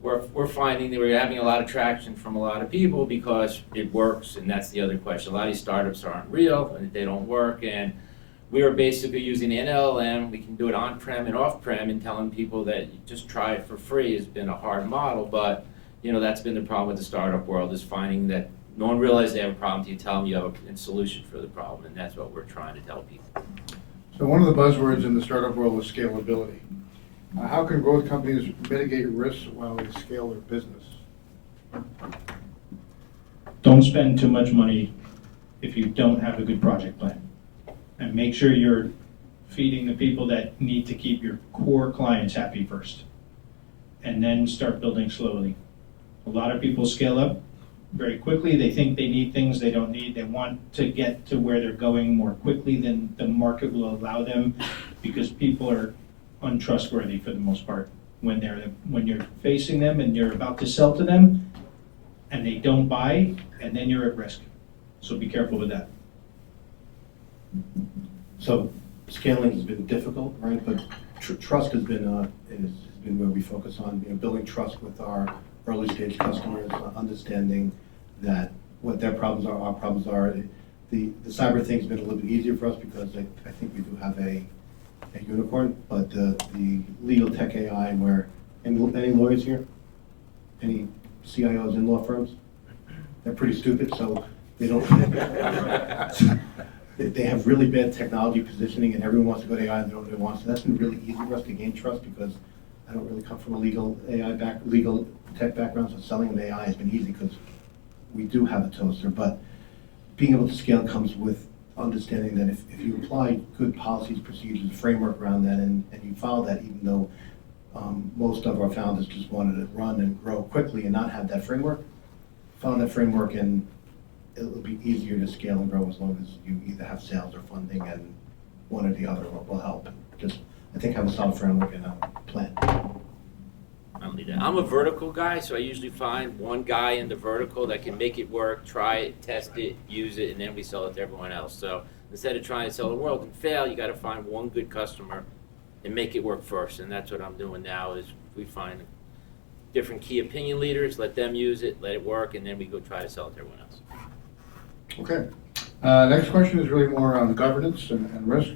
we're finding that we're having a lot of traction from a lot of people because it works, and that's the other question. A lot of these startups aren't real, and they don't work, and we are basically using an LLM. We can do it on-prem and off-prem, and telling people that you just try it for free has been a hard model, but that's been the problem with the startup world, is finding that no one realizes they have a problem until you tell them you have a solution for the problem, and that's what we're trying to tell people. So one of the buzzwords in the startup world is scalability. How can growth companies mitigate risks while they scale their business? Don't spend too much money if you don't have a good project plan. And make sure you're feeding the people that need to keep your core clients happy first. And then start building slowly. A lot of people scale up very quickly. They think they need things they don't need. They want to get to where they're going more quickly than the market will allow them, because people are untrustworthy for the most part. When you're facing them and you're about to sell to them and they don't buy, and then you're at risk. So be careful with that. So scaling has been difficult, right? But trust has been where we focus on, building trust with our early stage customers, understanding that what their problems are, our problems are. The cyber thing's been a little bit easier for us because I think we do have a unicorn, but the legal tech AI, where any lawyers here, any CIOs in law firms, they're pretty stupid, so they don't. They have really bad technology positioning, and everyone wants to go to AI and they don't really want to. So that's been really easy for us to gain trust, because I don't really come from a legal tech background, so selling an AI has been easy because we do have a toaster. But being able to scale comes with understanding that if you apply good policies, procedures, framework around that, and you follow that, even though most of our founders just wanted to run and grow quickly and not have that framework, follow that framework and it'll be easier to scale and grow as long as you either have sales or funding, and one or the other will help. Just, I think, have a solid framework and a plan. I'm a vertical guy, so I usually find one guy in the vertical that can make it work, try it, test it, use it, and then we sell it to everyone else. So instead of trying to sell the world and fail, you got to find one good customer and make it work first. And that's what I'm doing now, is we find different key opinion leaders, let them use it, let it work, and then we go try to sell it to everyone else. Okay. Next question is really more on governance and risk.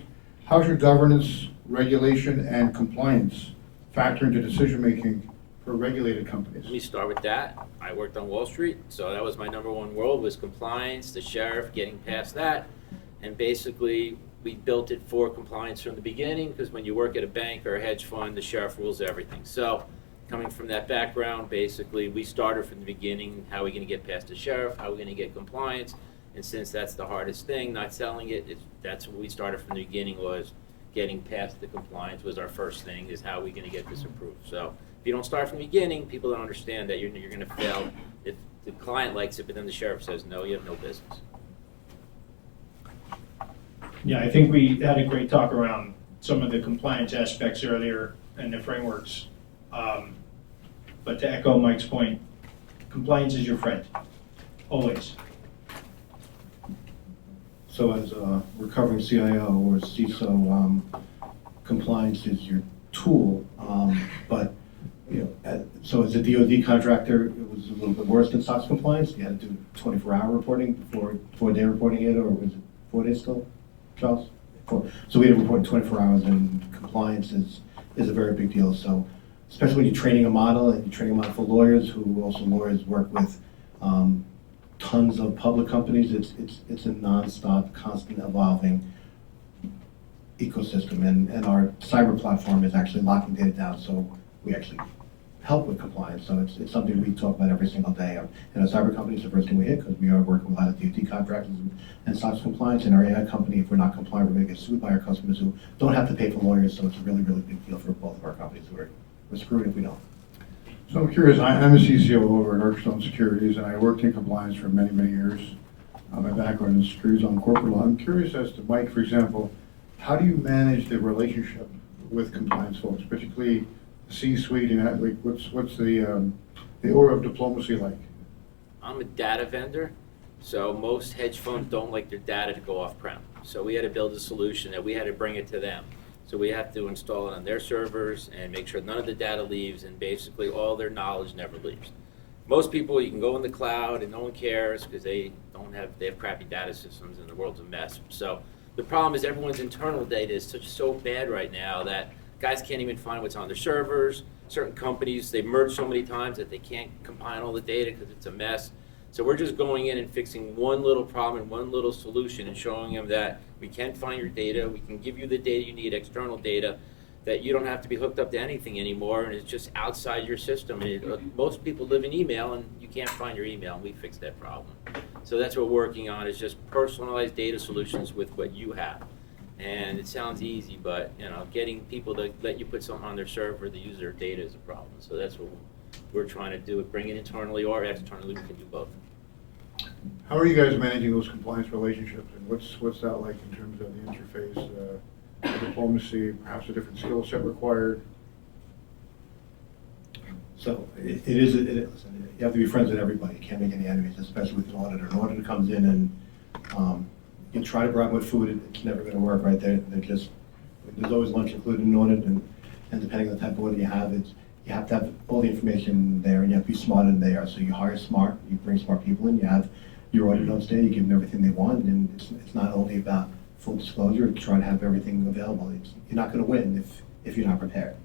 How should governance, regulation, and compliance factor into decision-making for regulated companies? Let me start with that. I worked on Wall Street, so that was my number one world, was compliance, the sheriff, getting past that. And basically, we built it for compliance from the beginning, because when you work at a bank or a hedge fund, the sheriff rules everything. So coming from that background, basically, we started from the beginning, how are we going to get past the sheriff, how are we going to get compliance? And since that's the hardest thing, not selling it, that's what we started from the beginning, was getting past the compliance was our first thing, is how are we going to get this approved. So if you don't start from the beginning, people don't understand that you're going to fail. If the client likes it, but then the sheriff says no, you have no business. Yeah, I think we had a great talk around some of the compliance aspects earlier and the frameworks. But to echo Mike's point, compliance is your friend, always. So as a recovering CIO or CISO, compliance is your tool, but so as a DoD contractor, it was a little bit worse than SOX compliance. You had to do 24-hour reporting before 4-day reporting it, or was it 4 days still, Charles? So we had to report in 24 hours, and compliance is a very big deal. So especially when you're training a model, and you're training a model for lawyers, who also lawyers work with tons of public companies. It's a nonstop, constant evolving ecosystem, and our cyber platform is actually locking data down, so we actually help with compliance. So it's something we talk about every single day. And our cyber company is the first thing we hit, because we are working with a lot of DoD contractors and SOX compliance. And our AI company, if we're not compliant, we're going to get sued by our customers who don't have to pay for lawyers. So it's a really, really big deal for both of our companies. We're screwed if we don't. So I'm curious, I'm a CCO over at ArcStone Securities, and I worked in compliance for many, many years. My background is securities on corporate law. I'm curious as to, Mike, for example, how do you manage the relationship with compliance folks, particularly the C-suite, and like, what's the aura of diplomacy like? I'm a data vendor, so most hedge funds don't like their data to go off-prem. So we had to build a solution that we had to bring it to them. So we have to install it on their servers and make sure none of the data leaves, and basically all their knowledge never leaves. Most people, you can go in the cloud and no one cares because they have crappy data systems and the world's a mess. So the problem is everyone's internal data is so bad right now that guys can't even find what's on their servers. Certain companies, they merge so many times that they can't combine all the data because it's a mess. So we're just going in and fixing one little problem and one little solution and showing them that we can find your data, we can give you the data you need, external data, that you don't have to be hooked up to anything anymore, and it's just outside your system. And most people live in email, and you can't find your email, and we fixed that problem. So that's what we're working on, is just personalized data solutions with what you have. And it sounds easy, but getting people to let you put something on their server to use their data is a problem. So that's what we're trying to do, bring it internally or externally. We can do both. How are you guys managing those compliance relationships, and what's that like in terms of the interface, diplomacy, perhaps a different skill set required? So it is, listen, you have to be friends with everybody. You can't make any enemies, especially with an auditor. An auditor comes in and you try to bribe them with food, it's never going to work, right? They're just, there's always lunch included in audit, and depending on the type of audit you have, you have to have all the information there, and you have to be smart in there. So you hire smart, you bring smart people in, you have your audit notes there, you give them everything they want, and it's not only about full disclosure, it's trying to have everything available. You're not going to win if you're not prepared.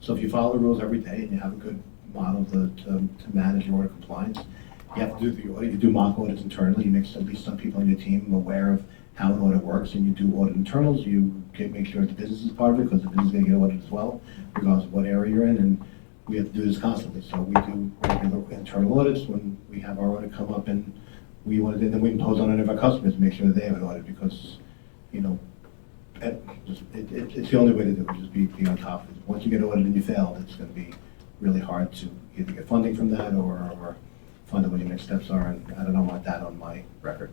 So if you follow the rules every day and you have a good model to manage your audit compliance, you have to do the audit. You do mock audits internally. You make at least some people on your team aware of how an audit works, and you do audit internals. You make sure the business is part of it, because the business is going to get audited as well, regardless of what area you're in. And we have to do this constantly. So we do regular internal audits when we have our audit come up, and we want to, then we impose on any of our customers to make sure that they have an audit, because it's the only way to do it. Just be on top of it. Once you get audited and you fail, it's going to be really hard to either get funding from that or find out what your next steps are, and I don't want that on my record.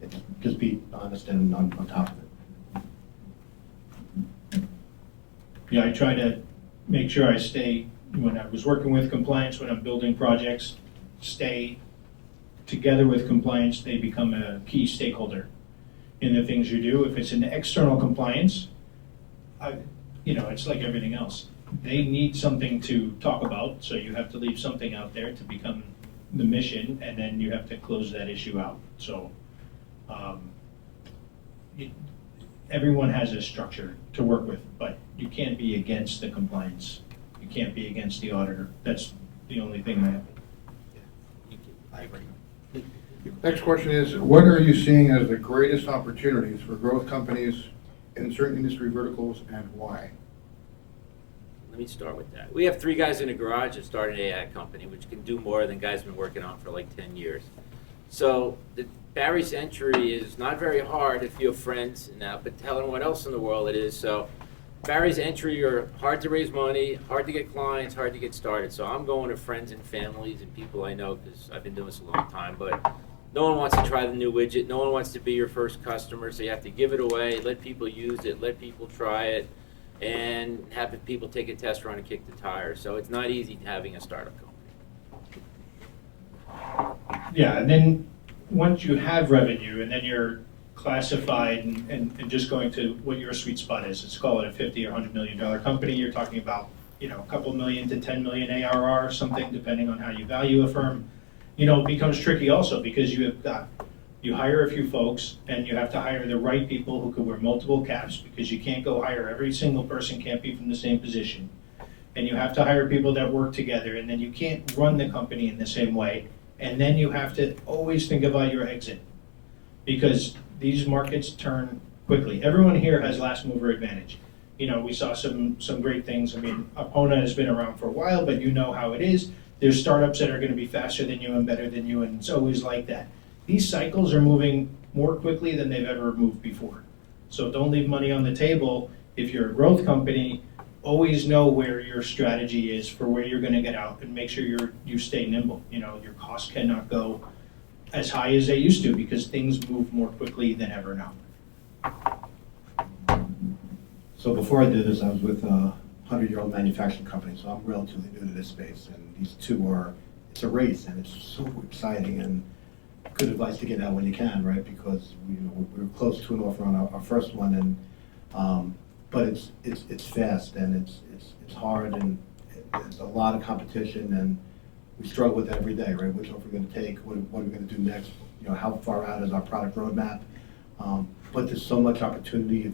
So just be honest and on top of it. Yeah, I try to make sure I stay, when I was working with compliance, when I'm building projects, stay together with compliance. They become a key stakeholder in the things you do. If it's an external compliance, it's like everything else. They need something to talk about, so you have to leave something out there to become the mission, and then you have to close that issue out. So everyone has a structure to work with, but you can't be against the compliance. You can't be against the auditor. That's the only thing I agree. Next question is, what are you seeing as the greatest opportunities for growth companies in certain industry verticals, and why? Let me start with that. We have 3 guys in a garage that started an AI company, which can do more than guys have been working on for like 10 years. So the barriers to entry is not very hard if you have friends now, but tell them what else in the world it is. So barriers to entry are hard to raise money, hard to get clients, hard to get started. So I'm going to friends and families and people I know, because I've been doing this a long time, but no one wants to try the new widget. No one wants to be your first customer, so you have to give it away, let people use it, let people try it, and have people take a test run and kick the tires. So it's not easy having a startup company. Yeah, and then once you have revenue, and then you're classified and just going to what your sweet spot is. Let's call it a $50 or $100 million company. You're talking about a couple million to 10 million ARR or something, depending on how you value a firm. It becomes tricky also, because you hire a few folks, and you have to hire the right people who could wear multiple caps, because you can't go hire every single person, can't be from the same position. And you have to hire people that work together, and then you can't run the company in the same way. And then you have to always think about your exit, because these markets turn quickly. Everyone here has last mover advantage. We saw some great things. I mean, Apona has been around for a while, but you know how it is. There's startups that are going to be faster than you and better than you, and it's always like that. These cycles are moving more quickly than they've ever moved before. So don't leave money on the table. If you're a growth company, always know where your strategy is for where you're going to get out, and make sure you stay nimble. Your costs cannot go as high as they used to, because things move more quickly than ever now. So before I did this, I was with a 100-year-old manufacturing company, so I'm relatively new to this space. And these two it's a race, and it's so exciting, and good advice to get out when you can, right? Because we were close to an offer on our first one, and but it's fast and it's hard and there's a lot of competition and we struggle with that every day, right? Which off we're gonna take, what are we gonna do next? You know, how far out is our product roadmap? But there's so much opportunity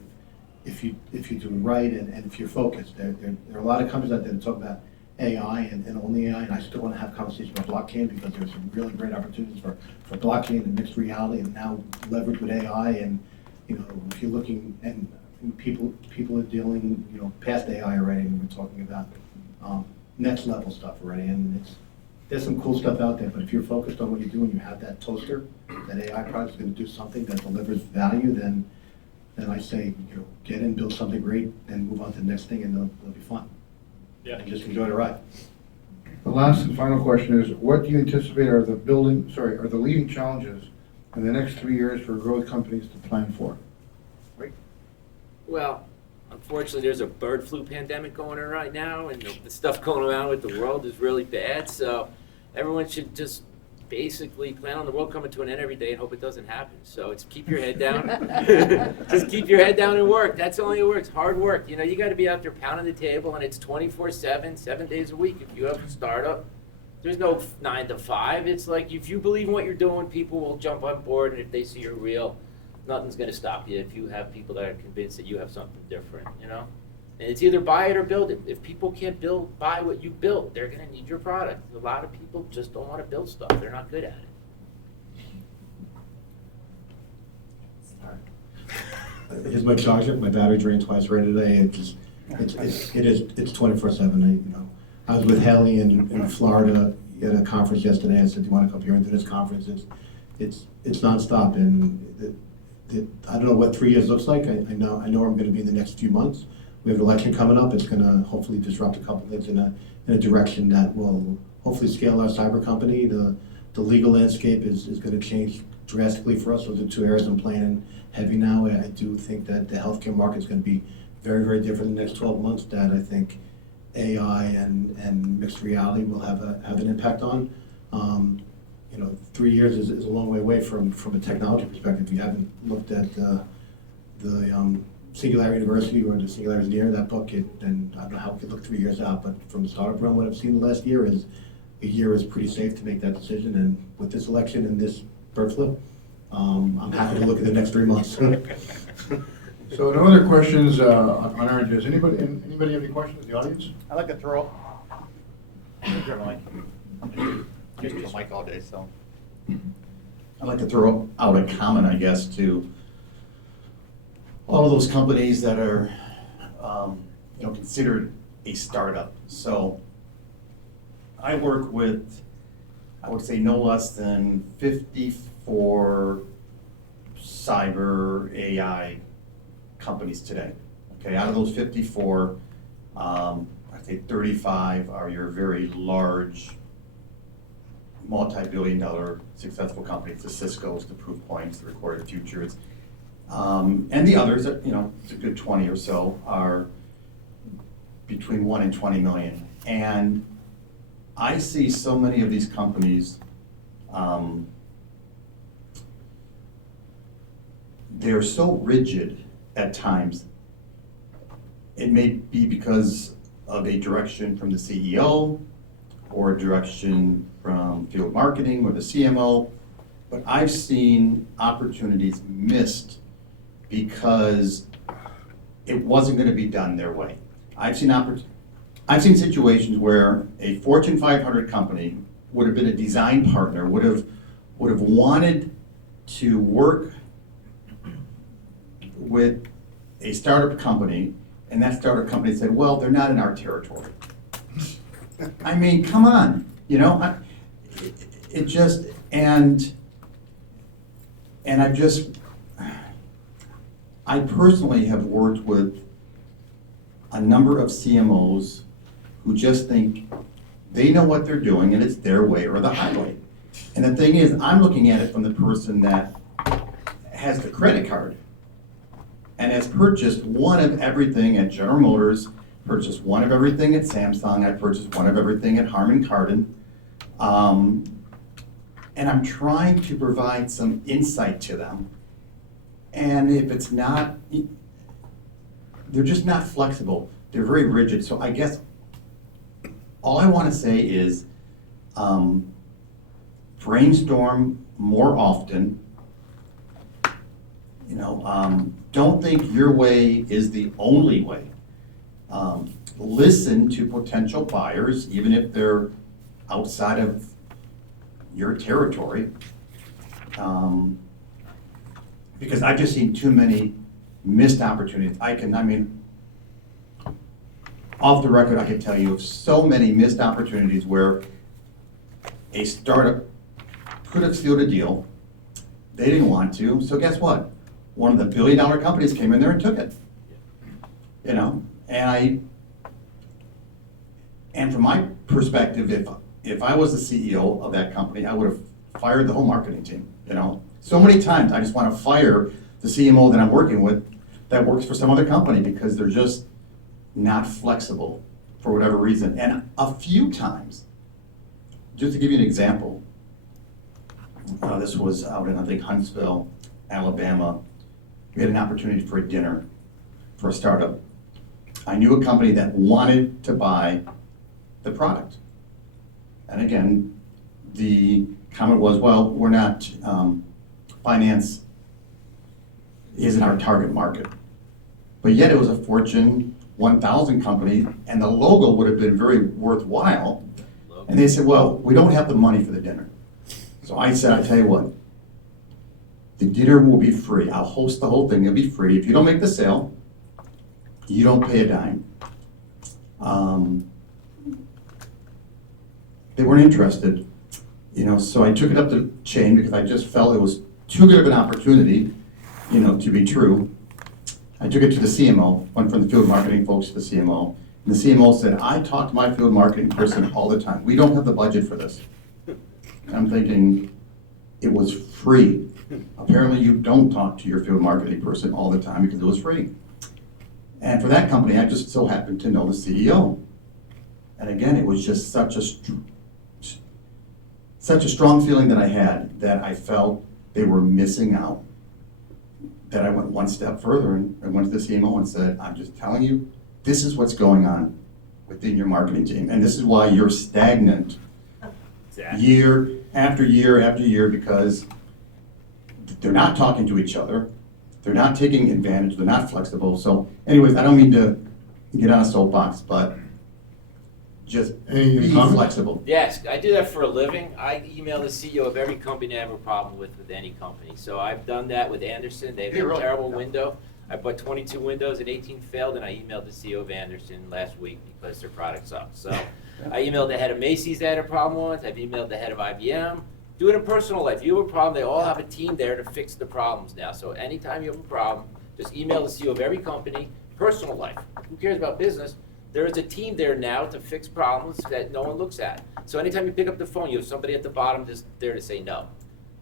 if you do it right and if you're focused. There are a lot of companies out there that talk about AI and only AI, and I still want to have conversations about blockchain because there's some really great opportunities for blockchain and mixed reality and now leverage with AI. And you know, if you're looking and people are dealing, you know, past AI already, and we're talking about next level stuff already. And there's some cool stuff out there, but if you're focused on what you're doing, you have that toaster, that AI product is going to do something that delivers value, then I say, you know, get in, build something great, and move on to the next thing, and it'll be fun. Yeah. And just enjoy the ride. The last and final question is, what do you anticipate are the leading challenges in the next 3 years for growth companies to plan for? Well, unfortunately, there's a bird flu pandemic going on right now, and the stuff going around with the world is really bad. So everyone should just basically plan on the world coming to an end every day and hope it doesn't happen. So it's keep your head down. Just keep your head down and work. That's the only way it works. Hard work. You know, you got to be out there pounding the table, and it's 24/7, 7 days a week. If you have a startup, there's no 9 to 5. It's like if you believe in what you're doing, people will jump on board, and if they see you're real, nothing's going to stop you if you have people that are convinced that you have something different, you know? And it's either buy it or build it. If people can't buy what you built, they're going to need your product. A lot of people just don't want to build stuff. They're not good at it. Here's my charger. My battery drained twice already today. It's 24/7. You know, I was with Haley in Florida at a conference yesterday. I said, "Do you want to come here and do this conference?" It's nonstop, and I don't know what 3 years looks like. I know where I'm going to be in the next few months. We have an election coming up. It's going to hopefully disrupt a couple things in a direction that will hopefully scale our cyber company. The legal landscape is going to change drastically for us. Those are 2 areas I'm playing heavy now. I do think that the healthcare market is going to be very, very different in the next 12 months. That I think AI and mixed reality will have an impact on. You know, 3 years is a long way away from a technology perspective. If you haven't looked at the Singularity University or the Singularity Engineer, that book, then I don't know how we could look 3 years out, but from the startup realm, what I've seen the last year is a year is pretty safe to make that decision. And with this election and this bird flu, I'm happy to look at the next 3 months. So no other questions on our end. Does anybody have any questions in the audience? I like to throw. Used to the mic all day, so. I'd like to throw out a comment, I guess, to all of those companies that are, considered a startup. So I work with, I would say, no less than 54 cyber AI companies today. Okay, out of those 54, I'd say 35 are your very large, multi-billion-dollar successful companies, the Cisco's, the Proofpoints, the Recorded Futures, and the others, it's a good 20 or so, are between 1 and 20 million. And I see so many of these companies, they're so rigid at times. It may be because of a direction from the CEO or a direction from field marketing or the CMO, but I've seen opportunities missed because it wasn't going to be done their way. I've seen situations where a Fortune 500 company would have been a design partner, would have wanted to work with a startup company, and that startup company said, well, they're not in our territory. I mean, come on, it just, and I personally have worked with a number of CMOs who just think they know what they're doing and it's their way or the highway. And the thing is, I'm looking at it from the person that has the credit card and has purchased one of everything at General Motors, purchased one of everything at Samsung, I purchased one of everything at Harman Kardon. And I'm trying to provide some insight to them. And if it's not, they're just not flexible. They're very rigid. So I guess all I want to say is brainstorm more often. You know, don't think your way is the only way. Listen to potential buyers, even if they're outside of your territory. Because I've just seen too many missed opportunities. I mean, off the record, I can tell you of so many missed opportunities where a startup could have sealed a deal. They didn't want to, so guess what? One of the billion-dollar companies came in there and took it. You know, and from my perspective, if I was the CEO of that company, I would have fired the whole marketing team, you know? So many times, I just want to fire the CMO that I'm working with that works for some other company because they're just not flexible for whatever reason. And a few times, just to give you an example, this was out in, I think, Huntsville, Alabama. We had an opportunity for a dinner for a startup. I knew a company that wanted to buy the product. And again, the comment was, well, we're not, finance isn't our target market. But yet it was a Fortune 1000 company, and the logo would have been very worthwhile. And they said, well, we don't have the money for the dinner. So I said, I tell you what, the dinner will be free. I'll host the whole thing, it'll be free. If you don't make the sale, you don't pay a dime. They weren't interested, you know, so I took it up the chain because I just felt it was too good of an opportunity, you know, to be true. I took it to the CMO, went from the field marketing folks to the CMO, and the CMO said, I talk to my field marketing person all the time. We don't have the budget for this. And I'm thinking, it was free. Apparently you don't talk to your field marketing person all the time because it was free. And for that company, I just so happened to know the CEO. And again, it was just such a strong feeling that I had that I felt they were missing out. That I went one step further and I went to the CMO and said, I'm just telling you, this is what's going on within your marketing team. And this is why you're stagnant year after year after year, because they're not talking to each other. They're not taking advantage. They're not flexible. So anyways, I don't mean to get on a soapbox, but just be flexible. Yes, I do that for a living. I email the CEO of every company I have a problem with any company. So I've done that with Anderson. They have a terrible window. I bought 22 windows and 18 failed, and I emailed the CEO of Anderson last week because their product sucks. So I emailed the head of Macy's that I had a problem with. I've emailed the head of IBM. Do it in personal life. You have a problem, they all have a team there to fix the problems now. So anytime you have a problem, just email the CEO of every company. Personal life. Who cares about business? There is a team there now to fix problems that no one looks at. So anytime you pick up the phone, you have somebody at the bottom just there to say no.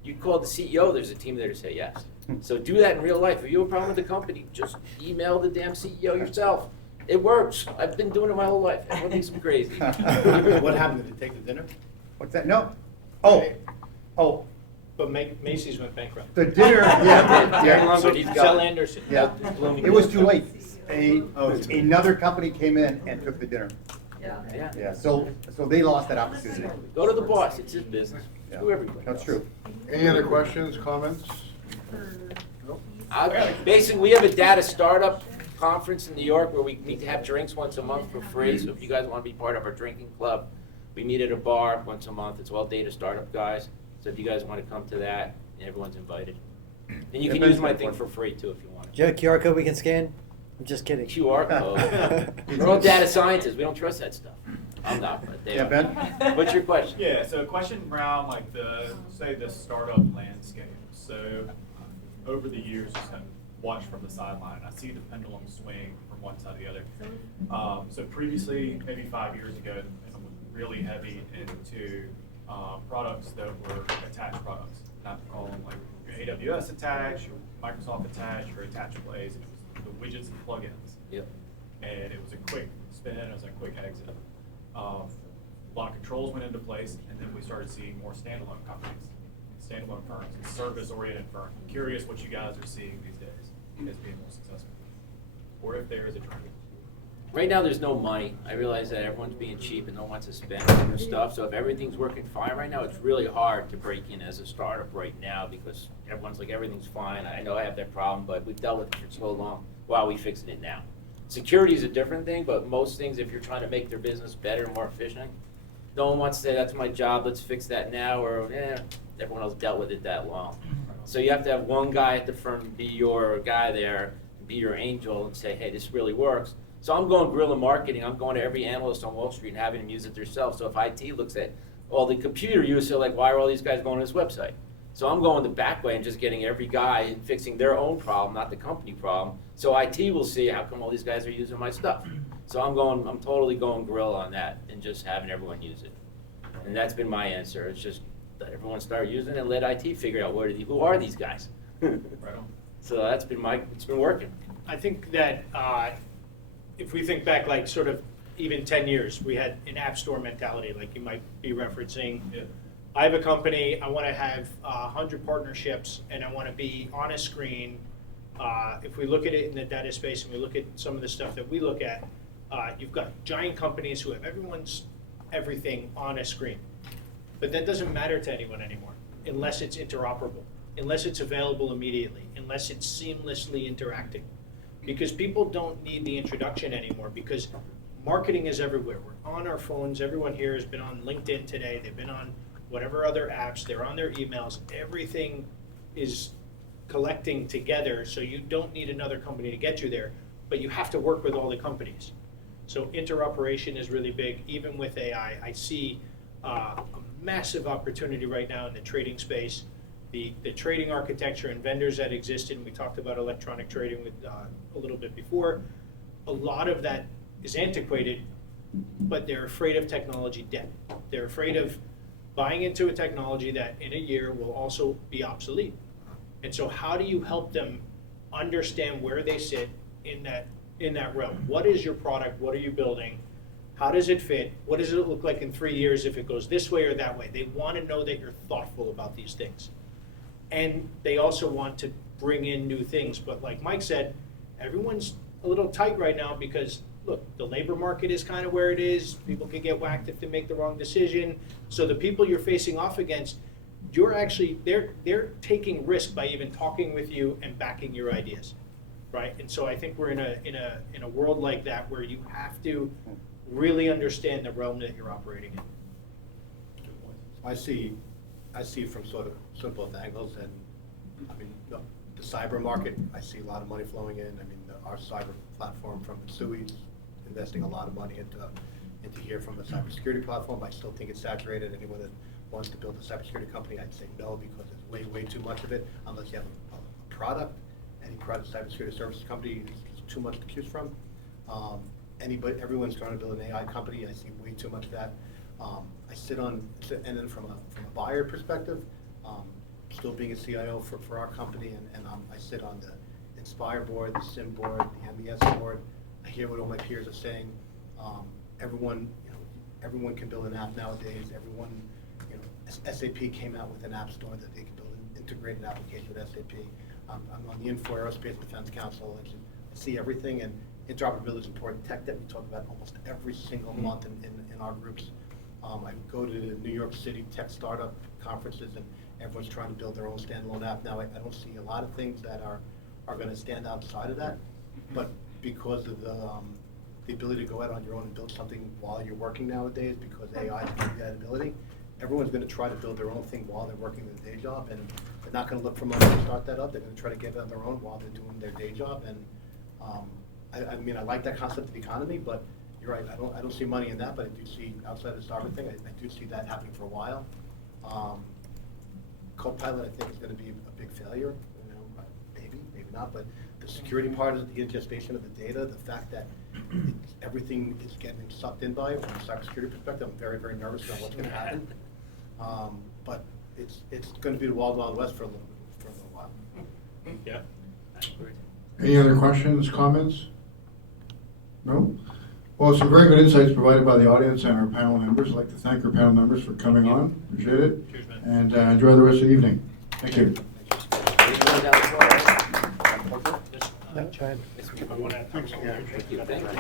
You call the CEO, there's a team there to say yes. So do that in real life. If you have a problem with the company, just email the damn CEO yourself. It works. I've been doing it my whole life. Everyone thinks I'm crazy. What happened? Did they take the dinner? What's that? No. Oh, But Macy's went bankrupt. the dinner, yeah. So he's got Sell it. Anderson. Yeah. Blooming. It was too late. Another company came in and took the dinner. Yeah. Yeah, so they lost that opportunity. Go to the boss. It's his business. Yeah. Do everybody. That's true. Any other questions, comments? Basically, we have a data startup conference in New York where we need to have drinks once a month for free. So if you guys want to be part of our drinking club, we meet at a bar once a month. It's all data startup guys. So if you guys want to come to that, everyone's invited. And you can use my thing for free too if you want. Do you have a QR code we can scan? I'm just kidding. QR code. We're all data scientists. We don't trust that stuff. I'm not, but they Yeah, are. Ben? What's your question? Yeah, so a question around like the startup landscape. So over the years, just kind of watch from the sideline. I see the pendulum swing from one side to the other. So previously, maybe 5 years ago, it was really heavy into products that were attached products. Not to call them like your AWS attached, your Microsoft attached, your attached plays. It was the widgets and plugins. Yep. And it was a quick spin, it was a quick exit. A lot of controls went into place, and then we started seeing more standalone companies, standalone firms, and service-oriented firms. I'm curious what you guys are seeing these days as being more successful. or if there is a trend? Right now, there's no money. I realize that everyone's being cheap and no one wants to spend on their stuff. So if everything's working fine right now, it's really hard to break in as a startup right now because everyone's like, everything's fine. I know I have that problem, but we've dealt with it for so long. Why are we fixing it now? Security is a different thing, but most things, if you're trying to make their business better and more efficient, no one wants to say, that's my job, let's fix that now, or everyone else dealt with it that long. So you have to have one guy at the firm be your guy there, be your angel and say, hey, this really works. So I'm going guerrilla marketing. I'm going to every analyst on Wall Street and having them use it themselves. So if IT looks at all the computer use, they're like, why are all these guys going to this website? So I'm going the back way and just getting every guy and fixing their own problem, not the company problem. So IT will see how come all these guys are using my stuff. So I'm totally going guerrilla on that and just having everyone use it. And that's been my answer. It's just let everyone start using it and let IT figure out who are these guys. Right on. So that's been it's been working. I think that if we think back, like sort of even 10 years, we had an app store mentality, like you might be referencing. Yeah. I have a company, I want to have 100 partnerships, and I want to be on a screen. If we look at it in the data space and we look at some of the stuff that we look at, you've got giant companies who have everything on a screen. But that doesn't matter to anyone anymore, unless it's interoperable, unless it's available immediately, unless it's seamlessly interacting. Because people don't need the introduction anymore, because marketing is everywhere. We're on our phones. Everyone here has been on LinkedIn today. They've been on whatever other apps. They're on their emails. Everything is collecting together, so you don't need another company to get you there, but you have to work with all the companies. So interoperation is really big. Even with AI, I see a massive opportunity right now in the trading space. The trading architecture and vendors that existed, and we talked about electronic trading with a little bit before, a lot of that is antiquated, but they're afraid of technology debt. They're afraid of buying into a technology that in a year will also be obsolete. And so how do you help them understand where they sit in that realm? What is your product? What are you building? How does it fit? What does it look like in 3 years if it goes this way or that way? They want to know that you're thoughtful about these things. And they also want to bring in new things. But like Mike said, everyone's a little tight right now because, look, the labor market is kind of where it is. People can get whacked if they make the wrong decision. So the people you're facing off against, they're taking risk by even talking with you and backing your ideas, right? And so I think we're in a world like that where you have to really understand the realm that you're operating in. I see from sort of both angles, and I mean, the cyber market, I see a lot of money flowing in. I mean, our cyber platform from Securities investing a lot of money into here from a cybersecurity platform. I still think it's saturated. Anyone that wants to build a cybersecurity company, I'd say no, because there's way too much of it. Unless you have a product, any product cybersecurity services company is too much to choose from. Everyone's trying to build an AI company. I see way too much of that. I sit on, and then from a buyer perspective, still being a CIO for our company, and I sit on the Inspire board, the SIM board, the MES board. I hear what all my peers are saying. Everyone can build an app nowadays. Everyone, SAP came out with an app store that they can build an integrated application with SAP. I'm on the Info Aerospace Defense Council, and I see everything, and interoperability is important. Tech that we talk about almost every single month in our groups. I go to the New York City tech startup conferences, and everyone's trying to build their own standalone app. Now, I don't see a lot of things that are going to stand outside of that, but because of the ability to go out on your own and build something while you're working nowadays, because AI is giving you that ability, everyone's going to try to build their own thing while they're working their day job, and they're not going to look for money to start that up. They're going to try to get it on their own while they're doing their day job. And I mean, I like that concept of the economy, but you're right. I don't see money in that, but I do see outside of the cyber thing. I do see that happening for a while. Copilot, I think, is going to be a big failure. Maybe not. But the security part is the ingestion of the data. The fact that everything is getting sucked in by it from a cybersecurity perspective. I'm very, very nervous about what's going to happen. But it's going to be the wild, wild west for a little while. Yeah. Any other questions, comments? No? Well, some very good insights provided by the audience and our panel members. I'd like to thank our panel members for coming on. Appreciate it. Cheers, man. And enjoy the rest of the evening. Thank you. This, Thanks, Ryan. I wanna- Thank you.